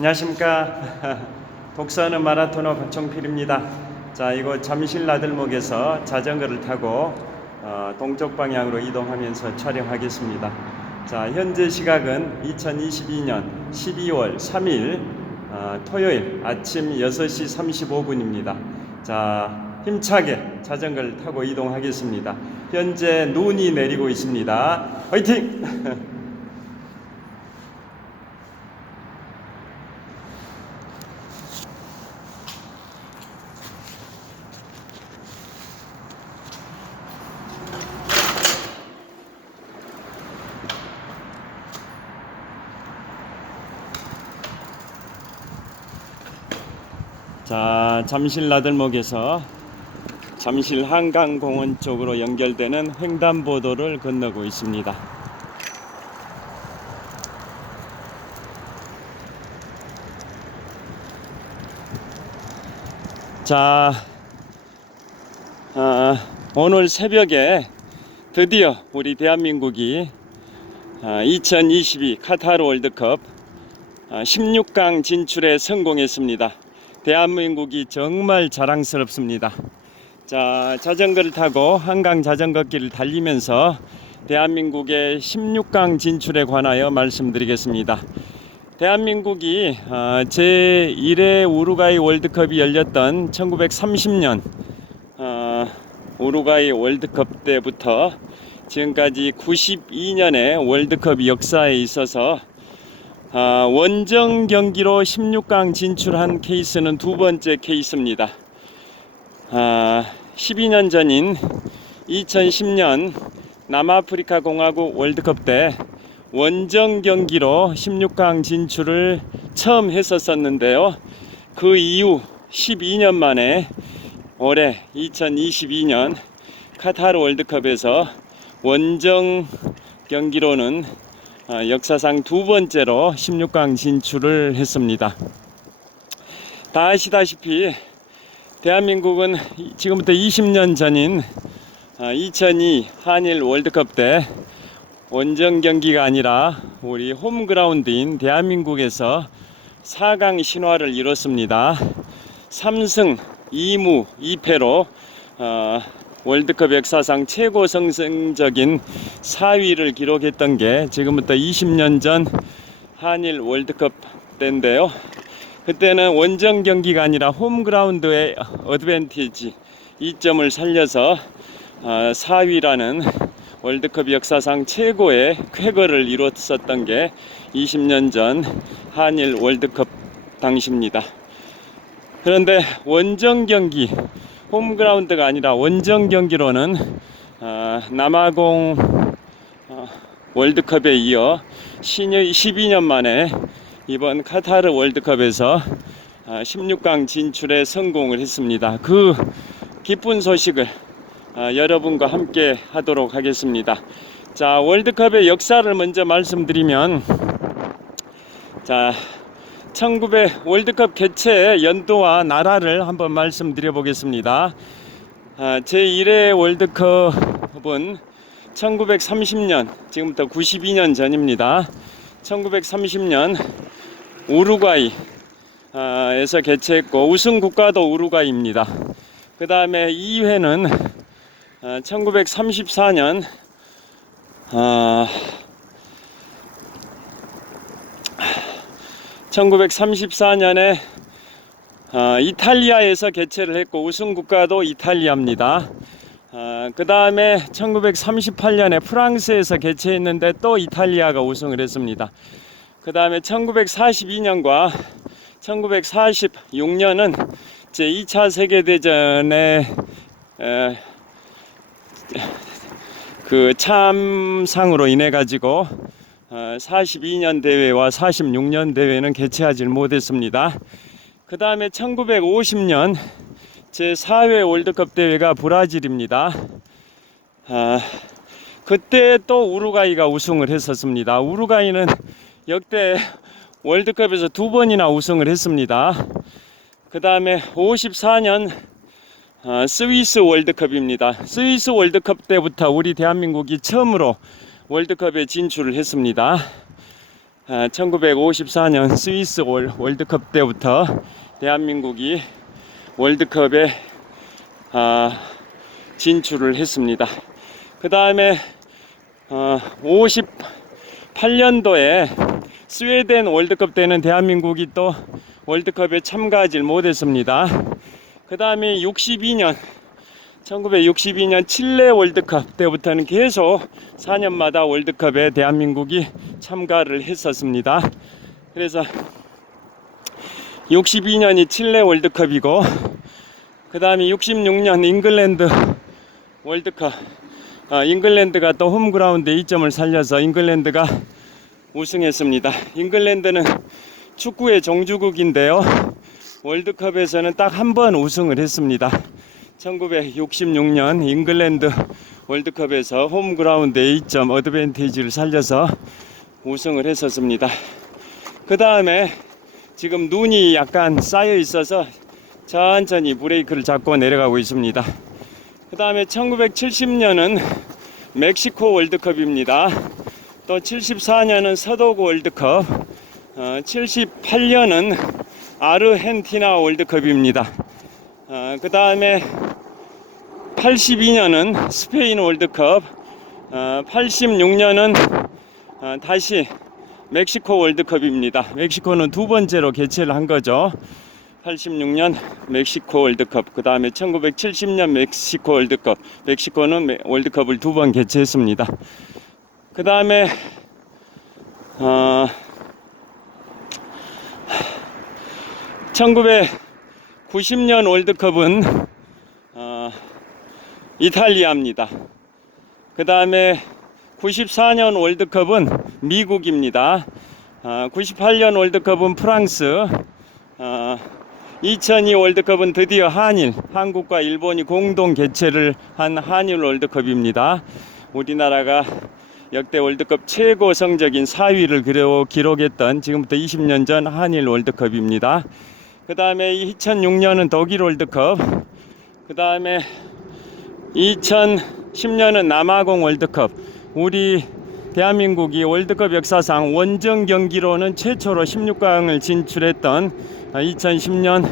안녕하십니까. 독서하는 마라토너 박종필입니다. 자, 이곳 잠실 나들목에서 자전거를 타고 동쪽 방향으로 이동하면서 촬영하겠습니다. 자, 현재 시각은 2022년 12월 3일 토요일 아침 6시 35분입니다. 자, 힘차게 자전거를 타고 이동하겠습니다. 현재 눈이 내리고 있습니다. 화이팅! 자, 잠실 나들목에서 잠실 한강공원 쪽으로 연결되는 횡단보도를 건너고 있습니다. 자, 오늘 새벽에 드디어 우리 대한민국이 2022 카타르 월드컵 16강 진출에 성공했습니다. 대한민국이 정말 자랑스럽습니다. 자, 자전거를 타고 한강 자전거길을 달리면서 대한민국의 16강 진출에 관하여 말씀드리겠습니다. 대한민국이 제1회 우루과이 월드컵이 열렸던 1930년 우루과이 월드컵 때부터 지금까지 92년의 월드컵 역사에 있어서 원정 경기로 16강 진출한 케이스는 두 번째 케이스입니다. 12년 전인 2010년 남아프리카 공화국 월드컵 때 원정 경기로 16강 진출을 처음 했었는데요. 그 이후 12년 만에 올해 2022년 카타르 월드컵에서 원정 경기로는 역사상 두 번째로 16강 진출을 했습니다. 다 아시다시피 대한민국은 지금부터 20년 전인 2002 한일 월드컵 때 원정 경기가 아니라 우리 홈그라운드인 대한민국에서 4강 신화를 이뤘습니다. 3승 2무 2패로 월드컵 역사상 최고 성적인 4위를 기록했던 게 지금부터 20년 전 한일 월드컵 때인데요. 그때는 원정 경기가 아니라 홈그라운드의 어드밴티지 이점을 살려서 4위라는 월드컵 역사상 최고의 쾌거를 이뤘었던 게 20년 전 한일 월드컵 당시입니다. 그런데 원정 경기 홈그라운드가 아니라 원정 경기로는 남아공 월드컵에 이어 12년 만에 이번 카타르 월드컵에서 16강 진출에 성공을 했습니다. 그 기쁜 소식을 여러분과 함께 하도록 하겠습니다. 자, 월드컵의 역사를 먼저 말씀드리면, 자, 1900 월드컵 개최 연도와 나라를 한번 말씀드려 보겠습니다. 제1회 월드컵은 1930년, 지금부터 92년 전입니다. 1930년 우루과이 에서 개최했고 우승 국가도 우루과이입니다. 그 다음에 2회는 1934년 1934년에 이탈리아에서 개최를 했고 우승 국가도 이탈리아입니다. 그 다음에 1938년에 프랑스에서 개최했는데 또 이탈리아가 우승을 했습니다. 그 다음에 1942년과 1946년은 제2차 세계대전에 그 참상으로 인해 가지고 42년 대회와 46년 대회는 개최하지 못했습니다. 그 다음에 1950년 제4회 월드컵 대회가 브라질입니다. 그때 또 우루과이가 우승을 했었습니다. 우루과이는 역대 월드컵에서 두 번이나 우승을 했습니다. 그 다음에 54년 스위스 월드컵입니다. 스위스 월드컵 때부터 우리 대한민국이 처음으로 월드컵에 진출을 했습니다. 1954년 스위스 월드컵 때부터 대한민국이 월드컵에 진출을 했습니다. 그 다음에 58년도에 스웨덴 월드컵 때는 대한민국이 또 월드컵에 참가하지 못했습니다. 그 다음에 1962년 칠레 월드컵 때부터는 계속 4년마다 월드컵에 대한민국이 참가를 했었습니다. 그래서 62년이 칠레 월드컵이고, 그 다음에 66년 잉글랜드 월드컵, 잉글랜드가 또 홈그라운드에 이점을 살려서 잉글랜드가 우승했습니다. 잉글랜드는 축구의 종주국인데요, 월드컵에서는 딱 한 번 우승을 했습니다. 1966년 잉글랜드 월드컵에서 홈그라운드에 이점 어드밴티지를 살려서 우승을 했었습니다. 그 다음에 지금 눈이 약간 쌓여 있어서 천천히 브레이크를 잡고 내려가고 있습니다. 그 다음에 1970년은 멕시코 월드컵입니다. 또 74년은 서도구 월드컵, 78년은 아르헨티나 월드컵입니다. 그 다음에 82년은 스페인 월드컵, 86년은 다시 멕시코 월드컵입니다. 멕시코는 두 번째로 개최를 한 거죠. 86년 멕시코 월드컵, 그 다음에 1970년 멕시코 월드컵, 멕시코는 월드컵을 두 번 개최했습니다. 그 다음에 1990년 월드컵은 이탈리아입니다. 그 다음에 94년 월드컵은 미국입니다. 98년 월드컵은 프랑스, 2002 월드컵은 드디어 한국과 일본이 공동 개최를 한 한일 월드컵입니다. 우리나라가 역대 월드컵 최고 성적인 4위를 기록했던 지금부터 20년 전 한일 월드컵입니다. 그 다음에 2006년은 독일 월드컵, 그 다음에 2010년은 남아공 월드컵. 우리 대한민국이 월드컵 역사상 원정 경기로는 최초로 16강을 진출했던 2010년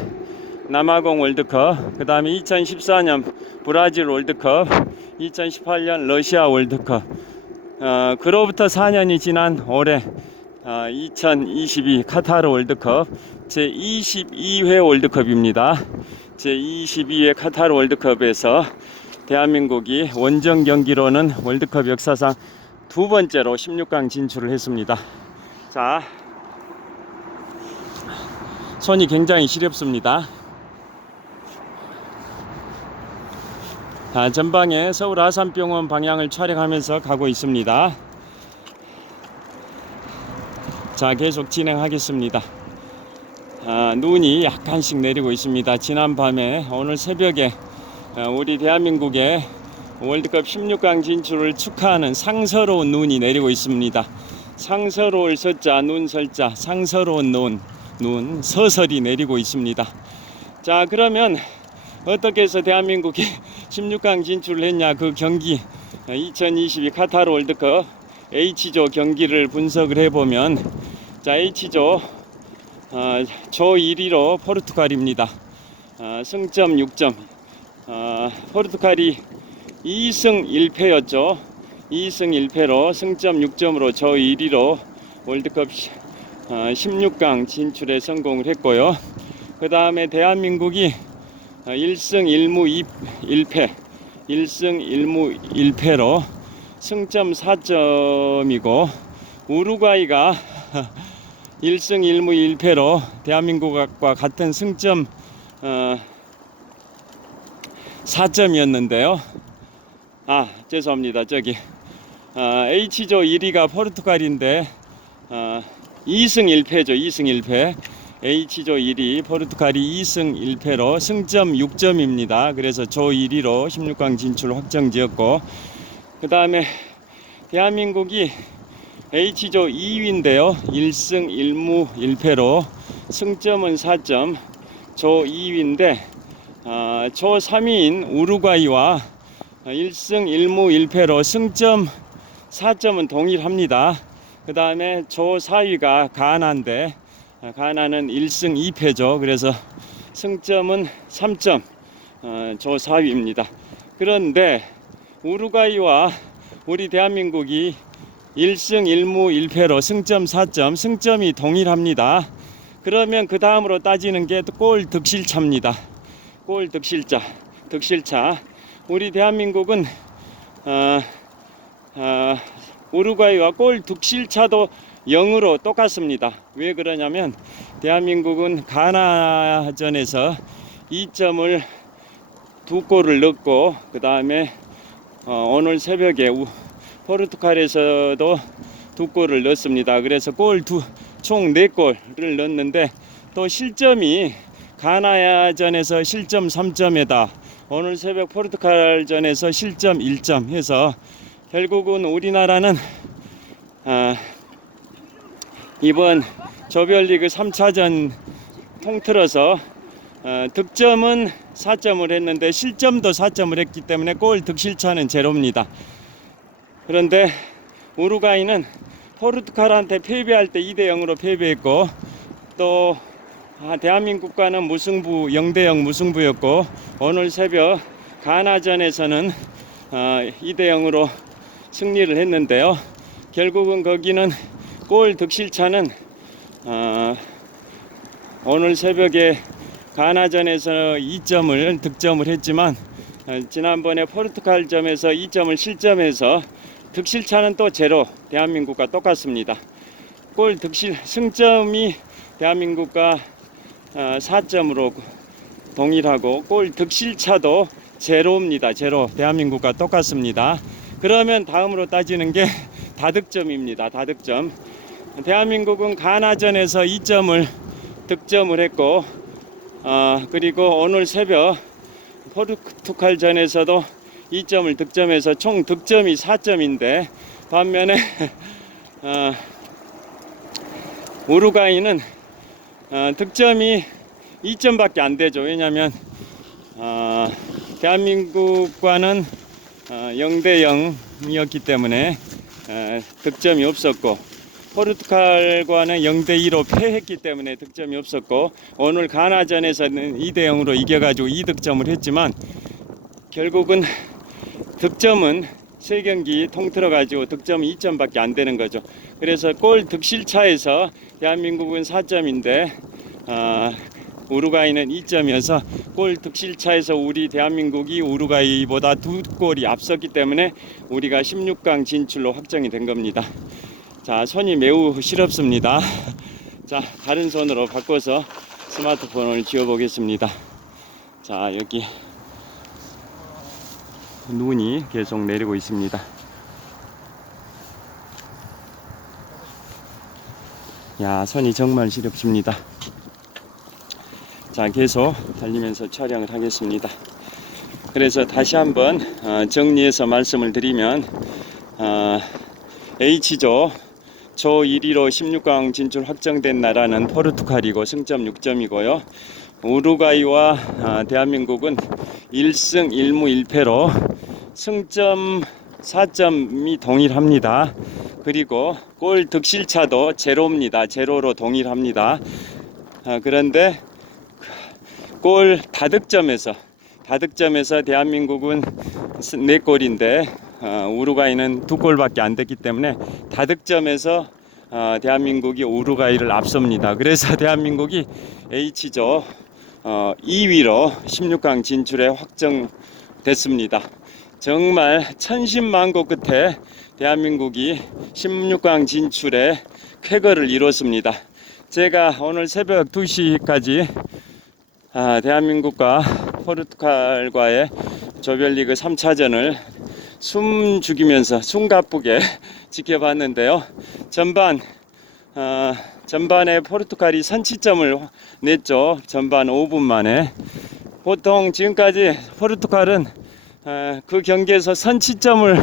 남아공 월드컵, 그 다음에 2014년 브라질 월드컵, 2018년 러시아 월드컵, 그로부터 4년이 지난 올해 2022 카타르 월드컵 제22회 월드컵입니다. 제22회 카타르 월드컵에서 대한민국이 원정 경기로는 월드컵 역사상 두 번째로 16강 진출을 했습니다. 자, 손이 굉장히 시렵습니다. 전방에 서울 아산병원 방향을 촬영하면서 가고 있습니다. 자, 계속 진행하겠습니다. 눈이 약간씩 내리고 있습니다. 지난밤에 오늘 새벽에 우리 대한민국의 월드컵 16강 진출을 축하하는 상서로운 눈이 내리고 있습니다. 상서로울 서자, 눈설자, 상서로운 눈 서설이 내리고 있습니다. 자, 그러면 어떻게 해서 대한민국이 16강 진출을 했냐, 그 경기 2022 카타르 월드컵 H조 경기를 분석을 해보면, 자, H조 조 1위로 포르투갈입니다. 승점 6점. 포르투갈이 2승 1패였죠. 2승 1패로 승점 6점으로 조 1위로 월드컵 16강 진출에 성공을 했고요. 그 다음에 대한민국이 1승 1무 1패 1승 1무 1패로 승점 4점이고, 우루과이가 1승 1무 1패로 대한민국과 같은 승점 4점이었는데요. 죄송합니다. 저기 H조 1위가 포르투갈인데 2승 1패죠. 2승 1패. H조 1위 포르투갈이 2승 1패로 승점 6점입니다. 그래서 조 1위로 16강 진출 확정지었고, 그 다음에 대한민국이 H조 2위인데요. 1승 1무 1패로 승점은 4점, 조 2위인데 조 3위인 우루과이와 1승 1무 1패로 승점 4점은 동일합니다. 그 다음에 조 4위가 가나인데 가나는 1승 2패죠. 그래서 승점은 3점, 조 4위입니다. 그런데 우루과이와 우리 대한민국이 1승 1무 1패로 승점 4점, 승점이 동일합니다. 그러면 그 다음으로 따지는 게 골 득실차입니다. 골 득실차. 우리 대한민국은 우루과이와 골 득실차도 0으로 똑같습니다. 왜 그러냐면 대한민국은 가나전에서 2점을 2골을 넣고 그 다음에 오늘 새벽에 포르투갈에서도 2골을 넣었습니다. 그래서 총 4골을 넣었는데 또 실점이 가나전에서 실점 3점에다 오늘 새벽 포르투갈전에서 실점 1점 해서 결국은 우리나라는 이번 조별리그 3차전 통틀어서 득점은 4점을 했는데 실점도 4점을 했기 때문에 골 득실차는 제로입니다. 그런데 우루과이는 포르투갈한테 패배할 때 2대0으로 패배했고 또 대한민국과는 무승부 0대0 무승부였고 오늘 새벽 가나전에서는 2대0으로 승리를 했는데요. 결국은 거기는 골 득실차는 오늘 새벽에 가나전에서 2점을 득점을 했지만 지난번에 포르투갈점에서 2점을 실점해서 득실차는 또 제로, 대한민국과 똑같습니다. 골 승점이 대한민국과 4점으로 동일하고 골 득실차도 제로입니다. 제로, 대한민국과 똑같습니다. 그러면 다음으로 따지는 게 다득점입니다. 다득점. 대한민국은 가나전에서 2점을 득점을 했고 그리고 오늘 새벽 포르투갈전에서도 2점을 득점해서 총 득점이 4점인데 반면에 우루과이는 득점이 2점밖에 안 되죠. 왜냐하면 대한민국과는 0대0이었기 때문에 득점이 없었고 포르투갈과는 0대2로 패했기 때문에 득점이 없었고 오늘 가나전에서는 2대0으로 이겨가지고 2득점을 했지만 결국은 득점은 3경기 통틀어가지고 득점은 2점밖에 안 되는 거죠. 그래서 골 득실차에서 대한민국은 4점인데 우루과이는 2점이어서 골 득실차에서 우리 대한민국이 우루과이보다 2골이 앞섰기 때문에 우리가 16강 진출로 확정이 된 겁니다. 자, 손이 매우 시렵습니다. 자, 다른 손으로 바꿔서 스마트폰을 쥐어 보겠습니다. 자, 여기 눈이 계속 내리고 있습니다. 야, 손이 정말 시렵습니다. 자, 계속 달리면서 촬영을 하겠습니다. 그래서 다시 한번 정리해서 말씀을 드리면 H조 조 1위로 16강 진출 확정된 나라는 포르투갈이고 승점 6점이고요. 우루과이와 대한민국은 1승 1무 1패로 승점 4점이 동일합니다. 그리고 골 득실차도 제로입니다. 제로로 동일합니다. 그런데 골 다득점에서 대한민국은 4골인데 우루과이는 2골밖에 안 됐기 때문에 다득점에서 대한민국이 우루과이를 앞섭니다. 그래서 대한민국이 H조 2위로 16강 진출에 확정됐습니다. 정말 천신만고 끝에 대한민국이 16강 진출에 쾌거를 이뤘습니다. 제가 오늘 새벽 2시까지 대한민국과 포르투갈과의 조별리그 3차전을 숨 죽이면서 숨가쁘게 지켜봤는데요. 전반에 포르투갈이 선취점을 냈죠. 전반 5분 만에. 보통 지금까지 포르투갈은 그 경기에서 선취점을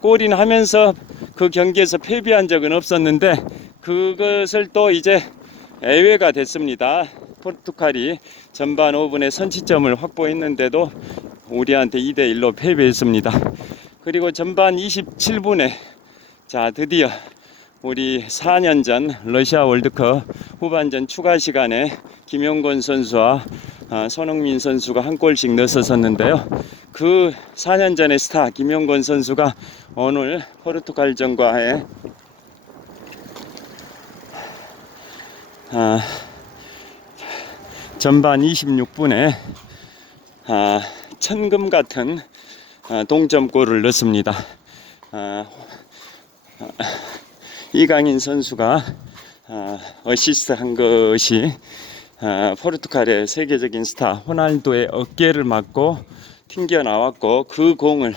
골인하면서 그 경기에서 패배한 적은 없었는데 그것을 또 이제 예외가 됐습니다. 포르투갈이 전반 5분에 선취점을 확보했는데도 우리한테 2대1로 패배했습니다. 그리고 전반 27분에 자, 드디어 우리 4년 전 러시아 월드컵 후반전 추가 시간에 김용곤 선수와 손흥민 선수가 한 골씩 넣었었는데요. 그 4년 전의 스타 김용곤 선수가 오늘 포르투갈전과의 전반 26분에 천금 같은 동점골을 넣습니다. 이강인 선수가 어시스트 한 것이 포르투갈의 세계적인 스타 호날두의 어깨를 맞고 튕겨 나왔고, 그 공을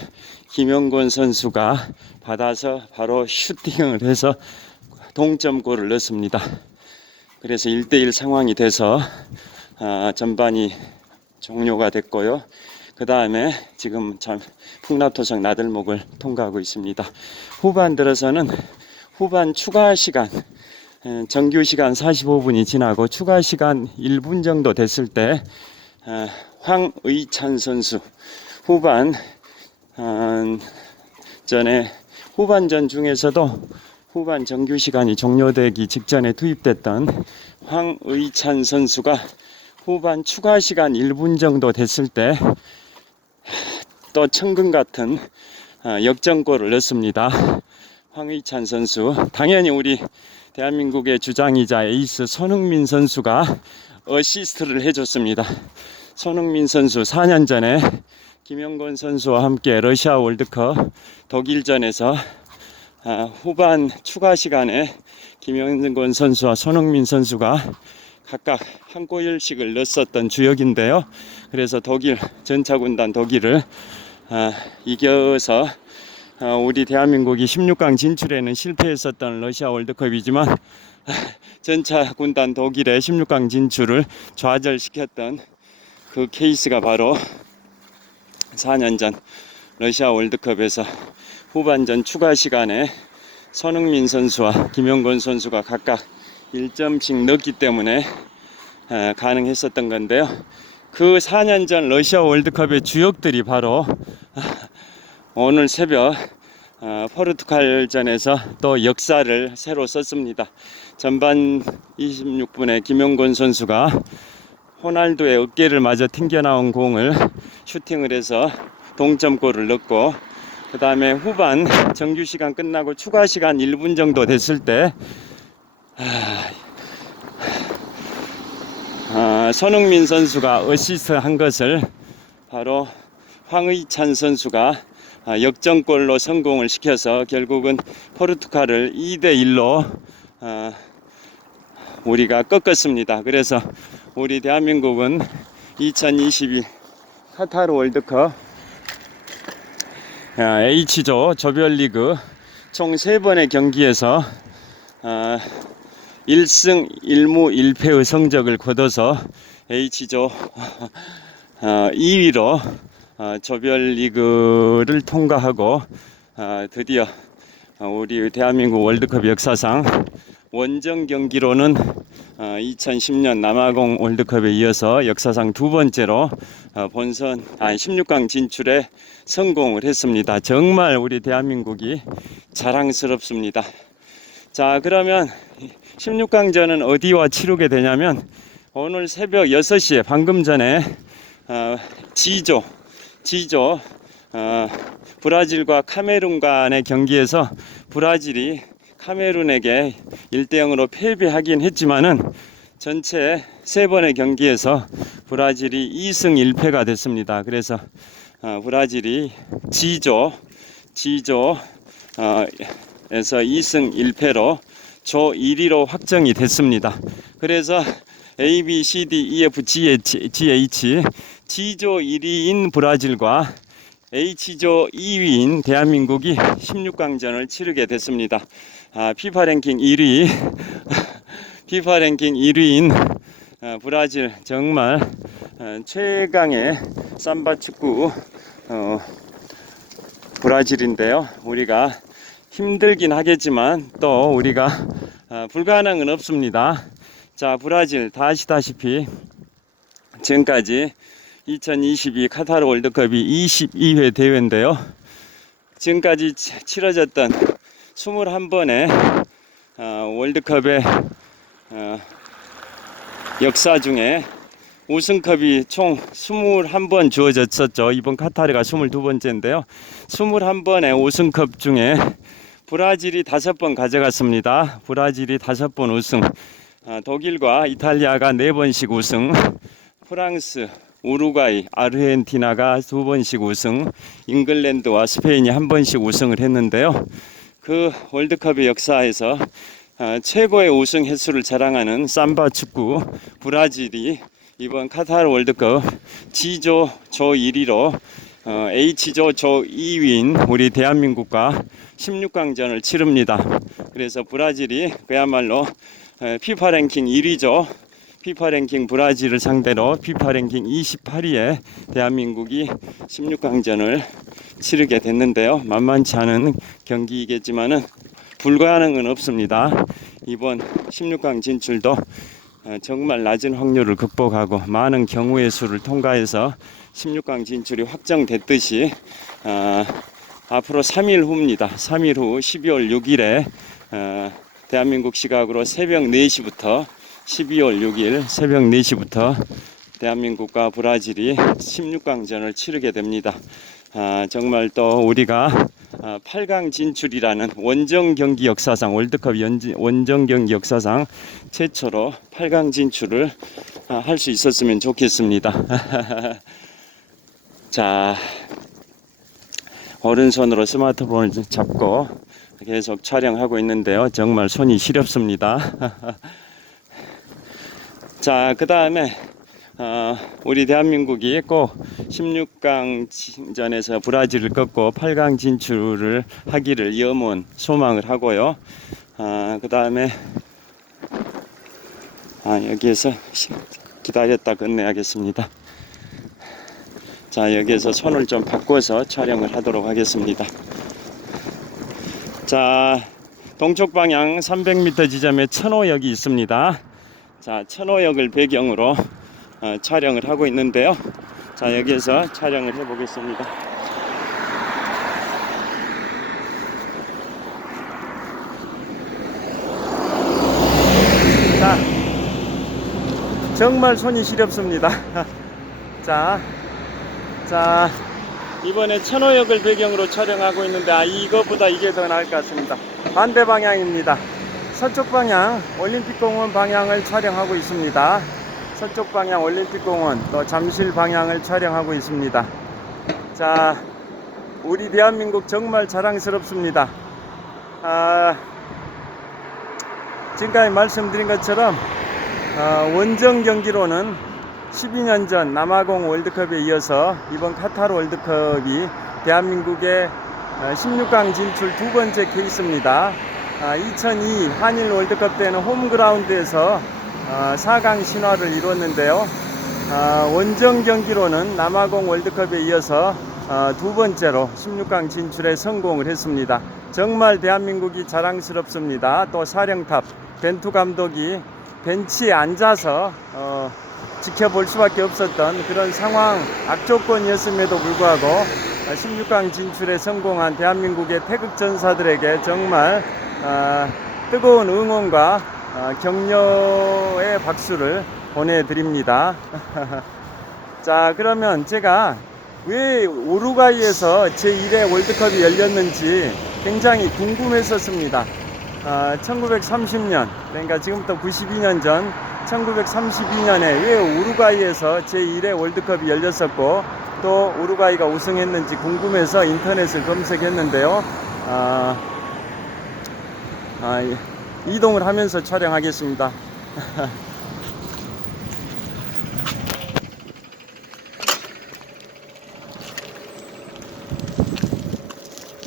김용곤 선수가 받아서 바로 슈팅을 해서 동점골을 넣습니다. 그래서 1대1 상황이 돼서 전반이 종료가 됐고요. 그 다음에 지금 참 풍납토성 나들목을 통과하고 있습니다. 후반 들어서는 후반 추가 시간, 정규 시간 45분이 지나고 추가 시간 1분 정도 됐을 때 황의찬 선수, 후반전 중에서도 후반 정규 시간이 종료되기 직전에 투입됐던 황의찬 선수가 후반 추가 시간 1분 정도 됐을 때 또 천금 같은 역전골을 넣습니다. 황의찬 선수, 당연히 우리 대한민국의 주장이자 에이스 손흥민 선수가 어시스트를 해줬습니다. 손흥민 선수 4년 전에 김용곤 선수와 함께 러시아 월드컵 독일전에서 후반 추가 시간에 김용곤 선수와 손흥민 선수가 각각 한 골씩을 넣었던 주역인데요. 그래서 독일 전차군단 독일을 이겨서 우리 대한민국이 16강 진출에는 실패했었던 러시아 월드컵이지만 전차군단 독일의 16강 진출을 좌절시켰던 그 케이스가 바로 4년 전 러시아 월드컵에서 후반전 추가 시간에 손흥민 선수와 김용곤 선수가 각각 1점씩 넣었기 때문에 가능했었던 건데요. 그 4년 전 러시아 월드컵의 주역들이 바로 오늘 새벽 포르투갈전에서 또 역사를 새로 썼습니다. 전반 26분에 김용곤 선수가 호날두의 어깨를 맞아 튕겨나온 공을 슈팅을 해서 동점골을 넣고, 그 다음에 후반 정규시간 끝나고 추가 시간 1분 정도 됐을 때 손흥민 선수가 어시스트 한 것을 바로 황의찬 선수가 역전골로 성공을 시켜서 결국은 포르투갈을 2대1로 우리가 꺾었습니다. 그래서 우리 대한민국은 2022 카타르 월드컵 H조 조별리그 총 3번의 경기에서 1승 1무 1패의 성적을 거둬서 H조 2위로 조별리그를 통과하고 드디어 우리 대한민국 월드컵 역사상 원정 경기로는 2010년 남아공 월드컵에 이어서 역사상 두 번째로 본선 16강 진출에 성공을 했습니다. 정말 우리 대한민국이 자랑스럽습니다. 자, 그러면 16강전은 어디와 치르게 되냐면 오늘 새벽 6시에 방금 전에 G조 브라질과 카메룬 간의 경기에서 브라질이 카메룬에게 1대0으로 패배하긴 했지만은 전체 3번의 경기에서 브라질이 2승 1패가 됐습니다. 그래서 브라질이 G조에서 2승 1패로 조 1위로 확정이 됐습니다. 그래서 A, B, C, D, E, F, G, H, G조 1위인 브라질과 H조 2위인 대한민국이 16강전을 치르게 됐습니다. 피파 랭킹 1위인 브라질, 정말 최강의 삼바 축구 브라질인데요. 우리가 힘들긴 하겠지만 또 우리가 불가능은 없습니다. 자, 브라질 다 아시다시피 지금까지 2022 카타르 월드컵이 22회 대회인데요. 지금까지 치러졌던 21번의 월드컵의 역사 중에 우승컵이 총 21번 주어졌었죠. 이번 카타르가 22번째인데요. 21번의 우승컵 중에 브라질이 5번 가져갔습니다. 브라질이 5번 우승, 독일과 이탈리아가 4번씩 우승, 프랑스, 우루과이, 아르헨티나가 2번씩 우승, 잉글랜드와 스페인이 1번씩 우승을 했는데요. 그 월드컵의 역사에서 최고의 우승 횟수를 자랑하는 삼바 축구 브라질이 이번 카타르 월드컵 G조 조 1위로 H조 조 2위인 우리 대한민국과 16강전을 치릅니다. 그래서 브라질이 그야말로 피파 랭킹 1위죠. 피파 랭킹 브라질을 상대로 피파 랭킹 28위에 대한민국이 16강전을 치르게 됐는데요. 만만치 않은 경기이겠지만은 불가능은 없습니다. 이번 16강 진출도 정말 낮은 확률을 극복하고 많은 경우의 수를 통과해서 16강 진출이 확정됐듯이 앞으로 3일 후입니다. 3일 후 12월 6일에 대한민국 시각으로 새벽 4시부터 12월 6일 새벽 4시부터 대한민국과 브라질이 16강전을 치르게 됩니다. 정말 또 우리가 8강 진출이라는 원정 경기 역사상 월드컵 원정 경기 역사상 최초로 8강 진출을 할 수 있었으면 좋겠습니다. 자, 오른손으로 스마트폰을 잡고 계속 촬영하고 있는데요. 정말 손이 시렵습니다. 자, 그 다음에 우리 대한민국이 꼭 16강전에서 브라질을 꺾고 8강 진출을 하기를 염원 소망을 하고요. 그 다음에 여기에서 기다렸다 건네야겠습니다. 자, 여기에서 손을 좀 바꿔서 촬영을 하도록 하겠습니다. 자, 동쪽 방향 300m 지점에 천호역이 있습니다. 자, 천호역을 배경으로 촬영을 하고 있는데요. 자, 여기에서 촬영을 해 보겠습니다. 자, 정말 손이 시렵습니다. 자, 이번에 천호역을 배경으로 촬영하고 있는데 이거보다 이게 더 나을 것 같습니다. 반대 방향입니다. 서쪽 방향 올림픽공원 방향을 촬영하고 있습니다. 서쪽 방향 올림픽공원 또 잠실 방향을 촬영하고 있습니다. 자, 우리 대한민국 정말 자랑스럽습니다. 지금까지 말씀드린 것처럼 원정 경기로는 12년 전 남아공 월드컵에 이어서 이번 카타르 월드컵이 대한민국의 16강 진출 두 번째 케이스입니다. 2002 한일 월드컵 때는 홈그라운드에서 4강 신화를 이뤘는데요. 원정 경기로는 남아공 월드컵에 이어서 두 번째로 16강 진출에 성공을 했습니다. 정말 대한민국이 자랑스럽습니다. 또 사령탑 벤투 감독이 벤치에 앉아서 지켜볼 수밖에 없었던 그런 상황 악조건이었음에도 불구하고 16강 진출에 성공한 대한민국의 태극전사들에게 정말 뜨거운 응원과 격려의 박수를 보내드립니다. 자, 그러면 제가 왜 우루과이에서 제1회 월드컵이 열렸는지 굉장히 궁금했었습니다. 1930년, 그러니까 지금부터 92년 전 1932년에 왜 우루과이에서 제1회 월드컵이 열렸었고 또 우루과이가 우승했는지 궁금해서 인터넷을 검색했는데요. 이동을 하면서 촬영하겠습니다.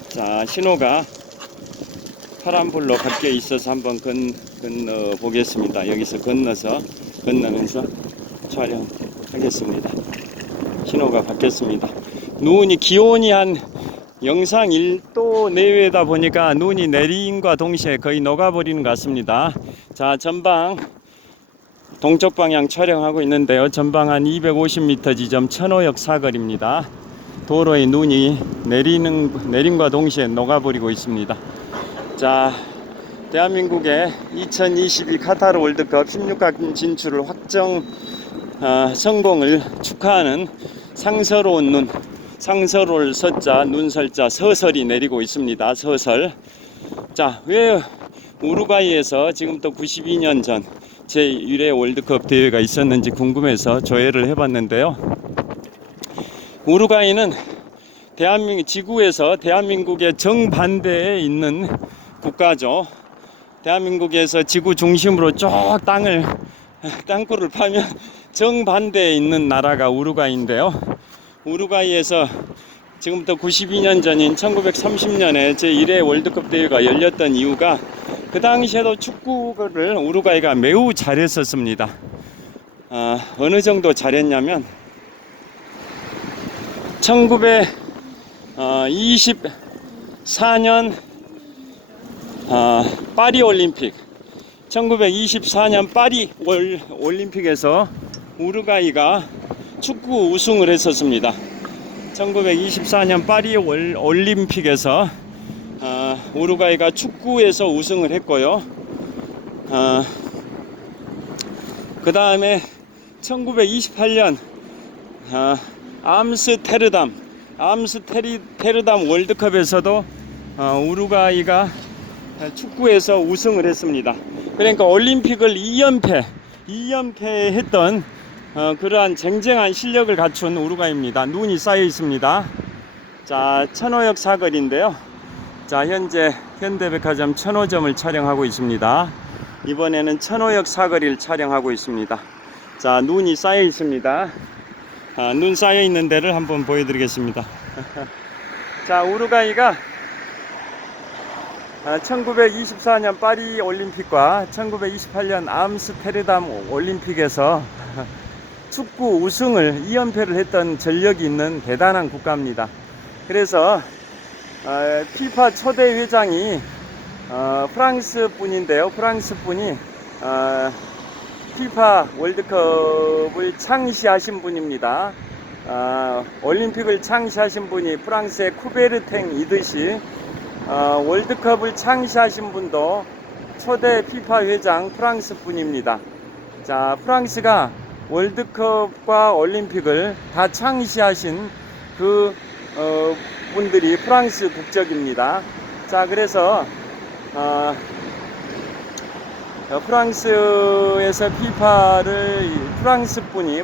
자, 신호가 파란불로 바뀌어 있어서 한번 건너 보겠습니다. 여기서 건너면서 촬영하겠습니다. 신호가 바뀌었습니다. 기온이 한 영상 1도 내외다 보니까 눈이 내림과 동시에 거의 녹아버리는 것 같습니다. 자, 전방 동쪽 방향 촬영하고 있는데요. 전방 한 250m 지점 천호역 사거리입니다. 도로에 눈이 내림과 동시에 녹아버리고 있습니다. 자, 대한민국의 2022 카타르 월드컵 16강 진출을 확정 성공을 축하하는 상서로운 눈, 상서로울 서자, 눈설자, 서설이 내리고 있습니다. 서설. 자, 왜 우루과이에서 지금 또 92년 전 제1회 월드컵 대회가 있었는지 궁금해서 조회를 해봤는데요. 우루과이는 지구에서 대한민국의 정반대에 있는 국가죠. 대한민국에서 지구 중심으로 쭉 땅굴을 파면 정반대에 있는 나라가 우루과이인데요. 우루과이에서 지금부터 92년 전인 1930년에 제1회 월드컵 대회가 열렸던 이유가 그 당시에도 축구를 우루과이가 매우 잘했었습니다. 어느 정도 잘했냐면 1924년 파리 올림픽, 1924년 파리 올림픽에서 우루과이가 축구 우승을 했었습니다. 1924년 파리 올림픽에서 우루과이가 축구에서 우승을 했고요. 그 다음에 1928년 암스테르담 월드컵에서도 우루과이가 축구에서 우승을 했습니다. 그러니까 올림픽을 2연패했던 그러한 쟁쟁한 실력을 갖춘 우루과이입니다. 눈이 쌓여 있습니다. 자, 천호역 사거리인데요. 자, 현재 현대백화점 천호점을 촬영하고 있습니다. 이번에는 천호역 사거리를 촬영하고 있습니다. 자, 눈이 쌓여 있습니다. 눈 쌓여 있는 데를 한번 보여드리겠습니다. 자, 우루과이가 1924년 파리 올림픽과 1928년 암스테르담 올림픽에서 축구 우승을 2연패를 했던 전력이 있는 대단한 국가입니다. 그래서 피파 초대 회장이 프랑스 분인데요. 프랑스 분이 피파 월드컵을 창시하신 분입니다. 올림픽을 창시하신 분이 프랑스의 쿠베르탱이듯이 월드컵을 창시하신 분도 초대 피파 회장 프랑스 분입니다. 자, 프랑스가 월드컵과 올림픽을 다 창시하신 그 분들이 프랑스 국적입니다. 자, 그래서 프랑스에서 프랑스 분이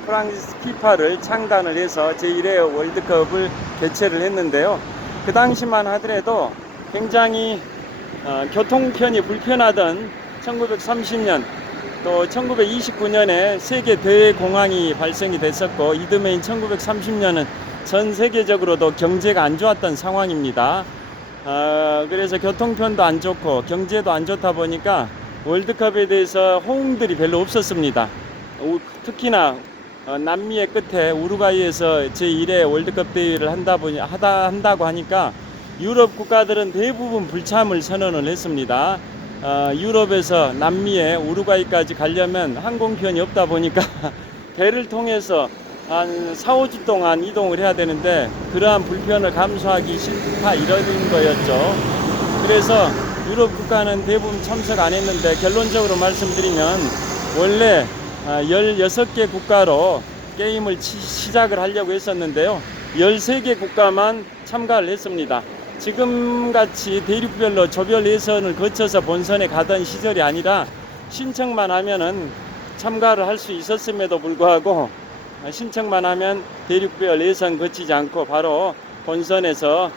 피파를 창단을 해서 제1회 월드컵을 개최를 했는데요. 그 당시만 하더라도 굉장히 교통편이 불편하던 1930년 또 1929년에 세계 대공황이 발생이 됐었고, 이듬해인 1930년은 전 세계적으로도 경제가 안 좋았던 상황입니다. 그래서 교통편도 안 좋고 경제도 안 좋다 보니까 월드컵에 대해서 호응들이 별로 없었습니다. 특히나 남미의 끝에 우루과이에서 제1회 월드컵 대회를 한다고 하니까 유럽 국가들은 대부분 불참을 선언을 했습니다. 유럽에서 남미에 우루과이까지 가려면 항공편이 없다 보니까 배를 통해서 한 4-5주 동안 이동을 해야 되는데 그러한 불편을 감수하기 싫다 이런 거였죠. 그래서 유럽 국가는 대부분 참석 안 했는데, 결론적으로 말씀드리면 원래 16개 국가로 게임을 시작을 하려고 했었는데요. 13개 국가만 참가를 했습니다. 지금같이 대륙별로 조별 예선을 거쳐서 본선에 가던 시절이 아니라 신청만 하면은 참가를 할 수 있었음에도 불구하고, 신청만 하면 대륙별 예선 거치지 않고 바로 본선에서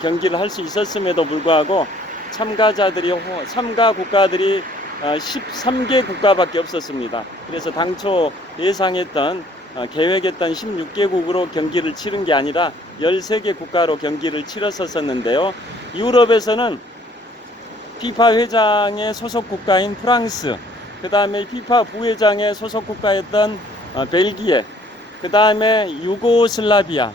경기를 할 수 있었음에도 불구하고 참가 국가들이 13개 국가밖에 없었습니다. 그래서 당초 예상했던 계획했던 16개국으로 경기를 치른 게 아니라 13개 국가로 경기를 치렀었는데요. 유럽에서는 피파 회장의 소속 국가인 프랑스, 그 다음에 피파 부회장의 소속 국가였던 벨기에, 그 다음에 유고슬라비아,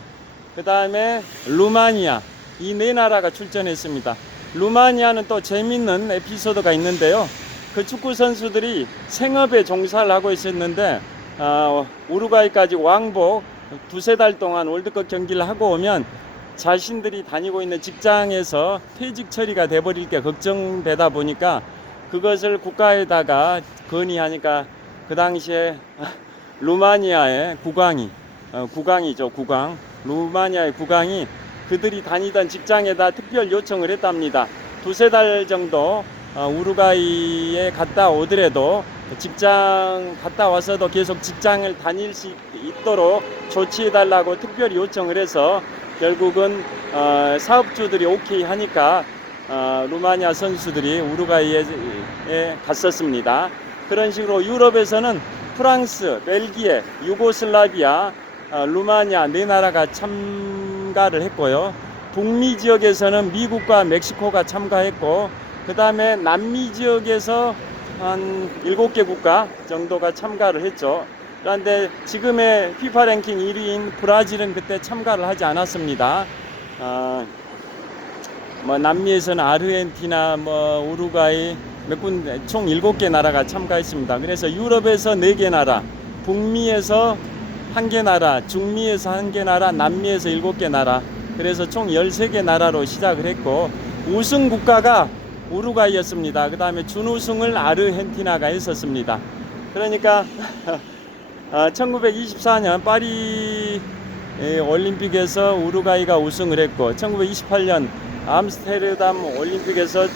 그 다음에 루마니아, 이 네 나라가 출전했습니다. 루마니아는 또 재밌는 에피소드가 있는데요. 그 축구 선수들이 생업에 종사를 하고 있었는데 우루과이까지 왕복 2-3달 동안 월드컵 경기를 하고 오면 자신들이 다니고 있는 직장에서 퇴직 처리가 돼버릴 게 걱정되다 보니까 그것을 국가에다가 건의하니까 그 당시에 루마니아의 국왕이죠. 루마니아의 국왕이 그들이 다니던 직장에다 특별 요청을 했답니다. 두세 달 정도 우루과이에 갔다 오더라도 직장 갔다 와서도 계속 직장을 다닐 수 있도록 조치해달라고 특별히 요청을 해서 결국은 사업주들이 오케이 하니까 루마니아 선수들이 우루과이에 갔었습니다. 그런 식으로 유럽에서는 프랑스, 벨기에, 유고슬라비아, 루마니아 네 나라가 참가를 했고요. 북미 지역에서는 미국과 멕시코가 참가했고, 그 다음에 남미 지역에서 한 7개 국가 정도가 참가를 했죠. 그런데 지금의 피파 랭킹 1위인 브라질은 그때 참가를 하지 않았습니다. 남미에서는 아르헨티나, 우루과이 몇 군데 총 7개 나라가 참가했습니다. 그래서 유럽에서 4개 나라, 북미에서 1개 나라, 중미에서 1개 나라, 남미에서 7개 나라, 그래서 총 13개 나라로 시작을 했고, 우승 국가가 우루과이였습니다. 그 다음에 준우승을 아르헨티나가 했었습니다. 그러니까 1924년 파리 올림픽에서 우루과이가 우승을 했고, 1928년 암스테르담 올림픽에서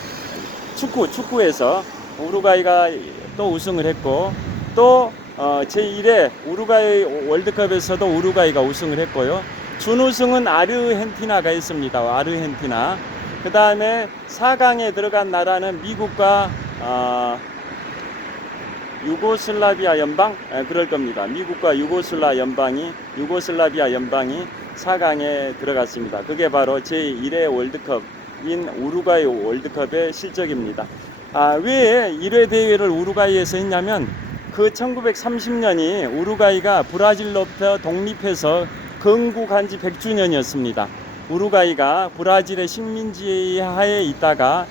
축구에서 우루과이가 또 우승을 했고, 또 제1회 우루과이 월드컵에서도 우루과이가 우승을 했고요. 준우승은 아르헨티나가 했습니다. 아르헨티나. 그 다음에 4강에 들어간 나라는 미국과 유고슬라비아 연방? 그럴 겁니다. 미국과 유고슬라비아 연방이 4강에 들어갔습니다. 그게 바로 제1회 월드컵인 우루과이 월드컵의 실적입니다. 왜 1회 대회를 우루과이에서 했냐면, 그 1930년이 우루과이가 브라질로부터 독립해서 건국한 지 100주년이었습니다. 우루과이가 브라질의 식민지 하에 있다가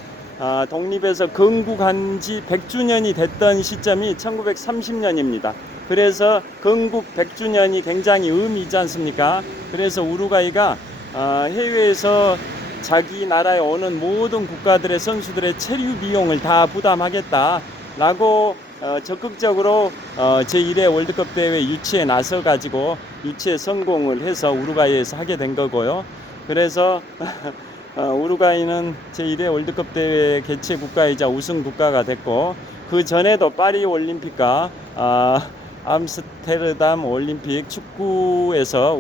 독립해서 건국한 지 100주년이 됐던 시점이 1930년입니다. 그래서 건국 100주년이 굉장히 의미 있지 않습니까? 그래서 우루과이가 해외에서 자기 나라에 오는 모든 국가들의 선수들의 체류 비용을 다 부담하겠다라고 적극적으로 제1회 월드컵 대회 유치에 나서 가지고 유치에 성공을 해서 우루과이에서 하게 된 거고요. 그래서 우루과이는 제1회 월드컵 대회 개최 국가이자 우승 국가가 됐고, 그 전에도 파리 올림픽과 암스테르담 올림픽 축구에서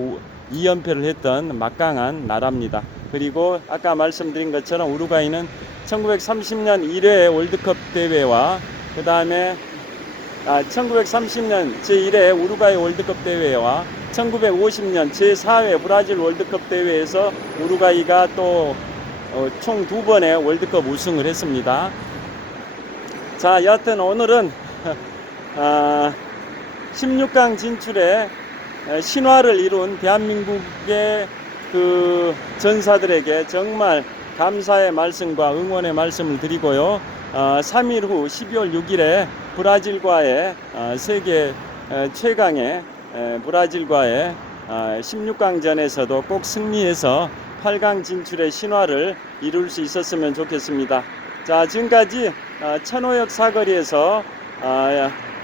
2연패를 했던 막강한 나라입니다. 그리고 아까 말씀드린 것처럼 우루과이는 1930년 1회 월드컵 대회와 그 다음에 1930년 제1회 우루과이 월드컵 대회와 1950년 제4회 브라질 월드컵 대회에서 우루과이가 또 총 2번의 월드컵 우승을 했습니다. 자, 여하튼 오늘은 16강 진출에 신화를 이룬 대한민국의 그 전사들에게 정말 감사의 말씀과 응원의 말씀을 드리고요. 3일 후 12월 6일에 브라질과의 세계 최강의 브라질과의 16강전에서도 꼭 승리해서 8강 진출의 신화를 이룰 수 있었으면 좋겠습니다. 자, 지금까지 천호역 사거리에서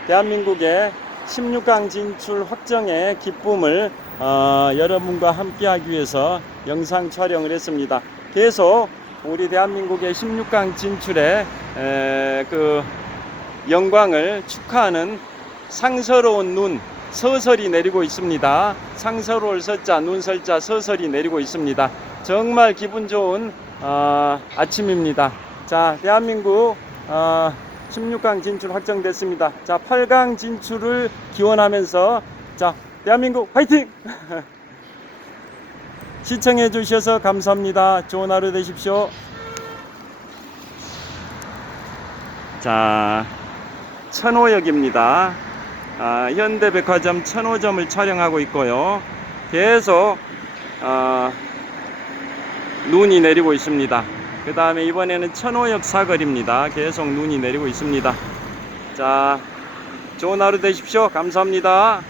대한민국의 16강 진출 확정의 기쁨을 여러분과 함께하기 위해서 영상 촬영을 했습니다. 계속 우리 대한민국의 16강 진출의 그 영광을 축하하는 상서로운 눈, 서설이 내리고 있습니다. 상서로울 서자, 눈설자, 서설이 내리고 있습니다. 정말 기분 좋은 아침입니다. 자, 대한민국 16강 진출 확정됐습니다. 자, 8강 진출을 기원하면서, 자, 대한민국 화이팅! 시청해 주셔서 감사합니다. 좋은 하루 되십시오. 자, 천호역입니다. 현대백화점 천호점을 촬영하고 있고요. 계속 눈이 내리고 있습니다. 그 다음에 이번에는 천호역 사거리입니다. 계속 눈이 내리고 있습니다. 자, 좋은 하루 되십시오. 감사합니다.